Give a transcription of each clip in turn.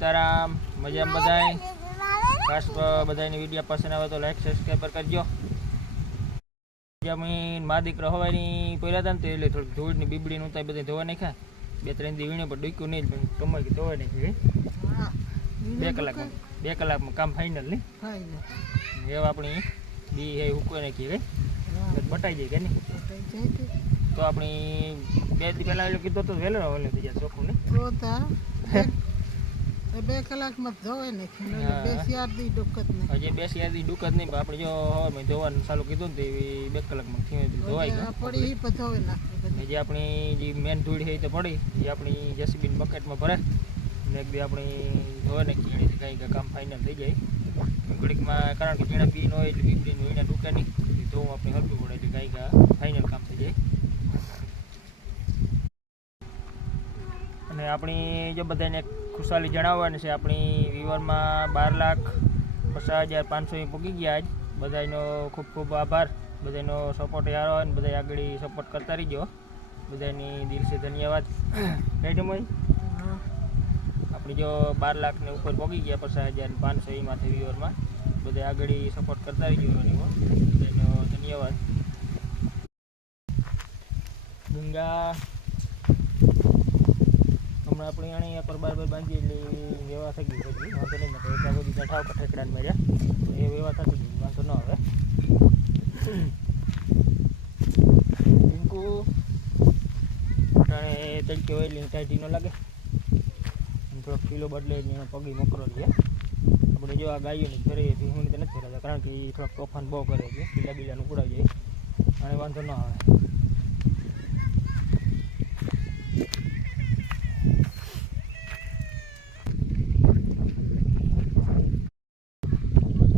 કેમ બધાય? ખાસ બધાની વીડિયો પસંદ આવે તો લાઈક સબસ્ક્રાઈબર કરજો. જમીન મા દીકરા હવાની પહેલાં હતા ને તો એટલે થોડીક ધૂળની બીબડીનું ઉતારી બધા ધોવા નાખ્યા. બે ત્રણ દી વીણે પણ ડૂક્યું નહીં પણ કમાઈ કે ધોવા નાખ્યું હા. બે કલાકમાં બે કલાકમાં કામ ફાઇનલ નહીં એવા આપણી બી એ હુકવાઈ નાખી હા. બટાઈ જાય કે નહીં? તો આપણી બે દી પહેલાં એટલે કીધું તો વહેલો વહેલો થઈ જાય ચોખ્ખું એ બે કલાકમાં જ ધોવાય ને હા. બે ચાર દી ડુકત હજી બે જ નહીં પણ આપણે જો મેં ધોવાનું ચાલુ કીધું ને તો બે કલાકમાં ધોવાઈ ગયું. પડી નાખે જે આપણી જે મેન ધૂળ છે તો પડી એ આપણી જેસીબીન બકેટમાં ભરે. ને એક આપણી ધોવા નાખી એની કાંઈ કાંઈ કામ ફાઇનલ થઈ જાય. ઘડીકમાં કારણ કે ઝીણા પીન હોય એટલે બીબડીનું વીણા ડૂકે નહીં. ધોવું આપણે હલવું પડે એટલે કાંઈ કાંઈ ફાઇનલ કામ થઈ જાય. આપણી જો બધાને ખુશાલી જણાવવાની છે, આપણી વિવરમાં બાર લાખ પચાસ હજાર પાંચસો એ પૂગી ગયા આજ બધાનો ખૂબ ખૂબ આભાર. બધાનો સપોર્ટ યારો અને બધા આગળ સપોર્ટ કરતા રહીજો. બધાની દિલથી ધન્યવાદ. રાઈટ હા આપણે જો બાર લાખને ઉપર પહોંચી ગયા પચાસ હજાર પાંચસો એમાંથી વ્યુઅરમાં બધા આગળ સપોર્ટ કરતા રહીજો એનો બધાનો ધન્યવાદ. ગંગા આપણે આણી પર બાર બાર બાંધી એટલે વ્યવહાર થઈ ગઈ પછી વાંધો નહીં મતલબ એટલા બધી બેઠા ઠેકડાને માર્યા. એ વ્યવહાર થતી ગઈ વાંધો ન આવે. પિંકુ ટાણે તડકે હોય એટલે ટાઈટી ન લાગે. થોડોક કિલો બદલે એનો પગી મોકરો છે આપણે જો આ ગાયોની ઘરે ભીહુની તો નથી ફેરવતા, કારણ કે એ થોડોક તોફાન બહુ કરે છે પીલા બીલાનું ઉડાવી જાય. અને વાંધો ન આવે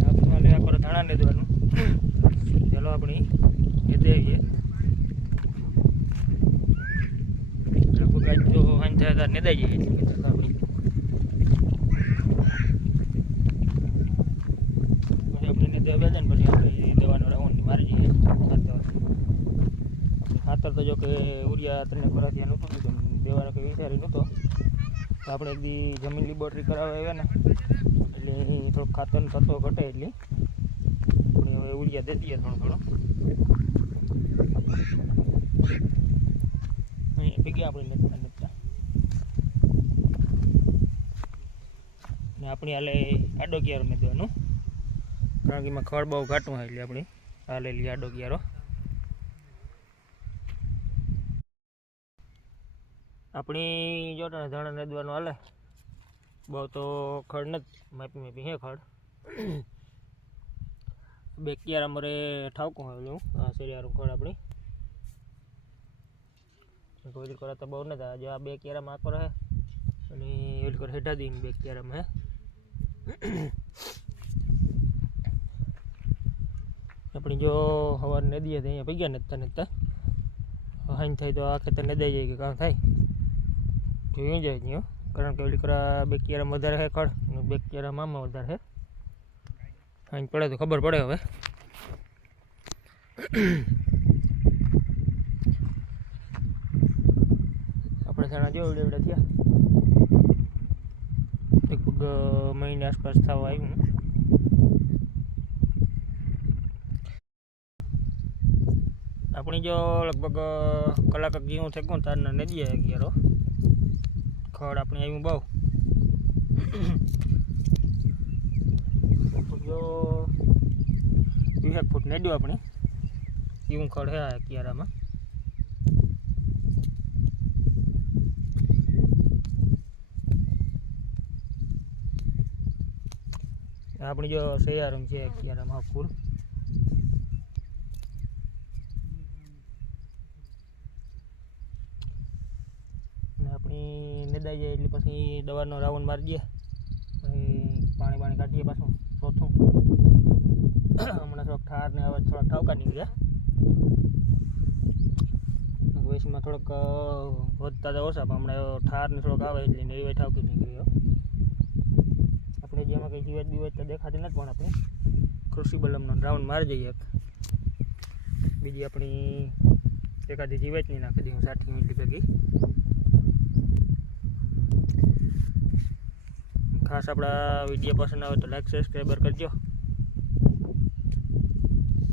આપણે લેવા કરો ધાણા ને દેવાનું ચાલો આપણી એ દેવીએ લગભગ આજ જો હાંજ થયા હતા નેદાઈ જઈએ છીએ કીધું તો આપણી પછી આપણે ને દેવા બેસે ને પછી આપણે દેવાનો રાઉન્ડ મારી જઈએ. ખાતર તો જો કે ઉરિયા ત્રણે ભરાથી નહોતું દેવાનો કંઈ વિચારી નહોતો. તો આપણે બી જમીન લીબોટરી કરાવવા આવ્યા ને, એટલે થોડો ખાતર થતો ઘટે એટલે આપણે હવે ઉરિયા દે દઈએ થોડું થોડું. ભેગી આપણે નથી નથી ને આપણી હાલે આડો કિયારો મેં દેવાનું કારણ કે એમાં ખડ બહુ ઘાટું હોય એટલે આપણે હાલે લઈએ આડો ગિયારો આપણી જો ધાણા નદવાનું હાલે. બહુ તો ખડ નથી. માપી માપી હે ખડ. બે કિયાર અમારે ઠાવકું હોય હા શેરિયારું ખડ આપણી. કોઈ કરા તો બહુ નથી. આજે આ બે કિયારામાં આખો રહે અને એવી કરે હેઠા દઈને બે કિયારામાં હે. આપણી જો સવાર નદીએ તો અહીંયા પગ્યા નતા નતા હાઈન થાય તો આ ખેતર નદાઈ જાય કે કામ થાય. જોઈ જાય નહીં. કારણ કે ઓલી કરા બે કિયારામાં વધારે હે ખડ બે કિયારામાં આમાં વધારે હે. હાઈન પડે તો ખબર પડે હવે. આપણે સાણા જો એવડે એવડે થયા. લગભગ મહિને આસપાસ થવા આવ્યું. આપણી જો લગભગ કલાક જેવું થઈ ગયું તારના નદી આવી ગયા ખડ આપણે આવ્યું બહુ. લગભગ જો વીસેક ફૂટ નડ્યું આપણે. એવું ખડ હે કિયારામાં આપણી જો સૈયારમ છે કિયારામાં ફૂલ. ને આપણી નદાઈ જાય એટલે પછી દવાનો રાઉન્ડ મારી દઈએ પછી પાણી પાણી કાઢીએ પાછું ચોથું. હમણાં થોડોક ઠાર ને હવે થોડાક ઠાવકા નીકળ્યા. વયસમાં થોડોક વધતા ઓછા, પણ હમણાં ઠાર ને થોડોક આવે એટલે ને એવા ઠાવકી નીકળ્યો જેમાં કંઈ જીવત બીવત તો દેખાતી નથી પણ આપણે. કૃષિ બલમનો રાઉન્ડ મારી જઈએ એક. બીજી આપણી એકાદી નહીં નાખી દઈએ સાઠી મિનિટ ભેગી. ખાસ આપણા વીડિયો પસંદ આવે તો લાઈક સબસ્ક્રાઈબર કરજો.